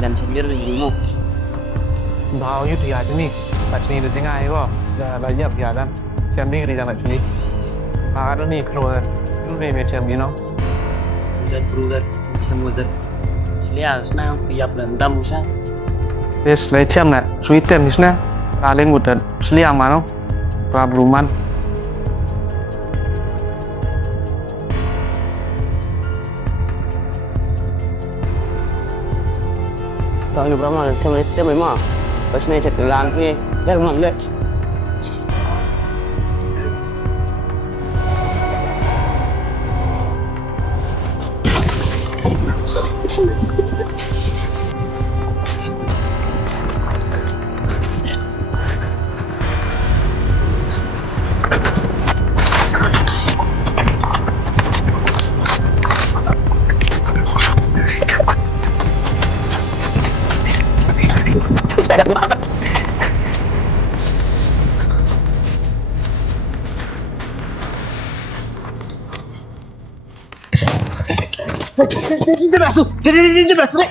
dan sendiri ilmu. Bao nhiêu thì à chứ nhỉ? Bạn chỉ được tiếng Anh không? Giờ là nhập nhà đang xem đi rằng lại chứ nhỉ? À đó nhỉ, rồi lúc này về xem gì nó? Jadi perugat semua lihat senang tiap dan tamu sah. Yes, lấy xem này, suy tiền thì nè, ta lên một đợt liang mà nó, và blue man. Tahu ni berapa? Saya mesti memang. Pas ni cek jalan ni, dah memang leh. Dia masuk. Dia masuk.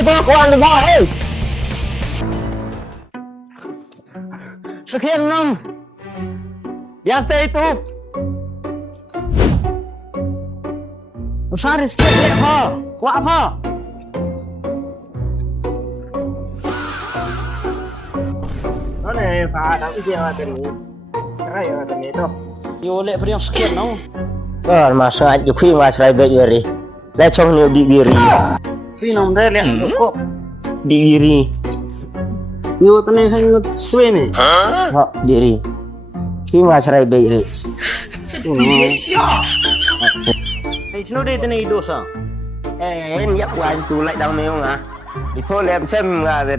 Đây ba con rồi ba ơi. Sekian nang. Biasa itu. Besar sikit dia apa? Kuat apa? Nó này phá đóng cái gì mà cái này. Cái này cái này đâu. Yo lek beri yang sikit nang. Masa aja kui mas rai beri. Lai chong ni di diri. Phi nong đây lek kok. Di diri. Yo tene hang suwe ni. Ha diri. Kui mas rai beri. Hey, sino đây tene dosa. Em nhắc qua tu lại đau nêu ngà. Thì thôi em xem ngà rồi.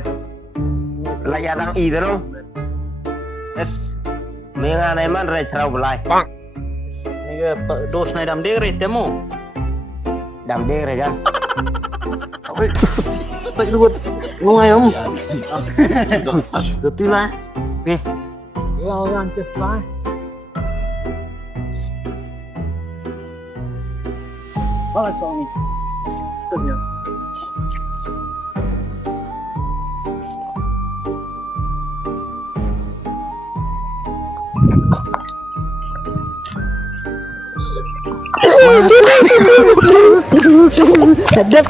Lại ya đang y đó không? Yes. Mấy ngà này man rai chào lại. Ni dos này đam đê rồi temo. Đam đê rồi kan. Vậy luôn. Ngon không? Được tuy la. Về. Yo yang tuyệt vời. Ba sao ni? Tốt nhỉ. Đập.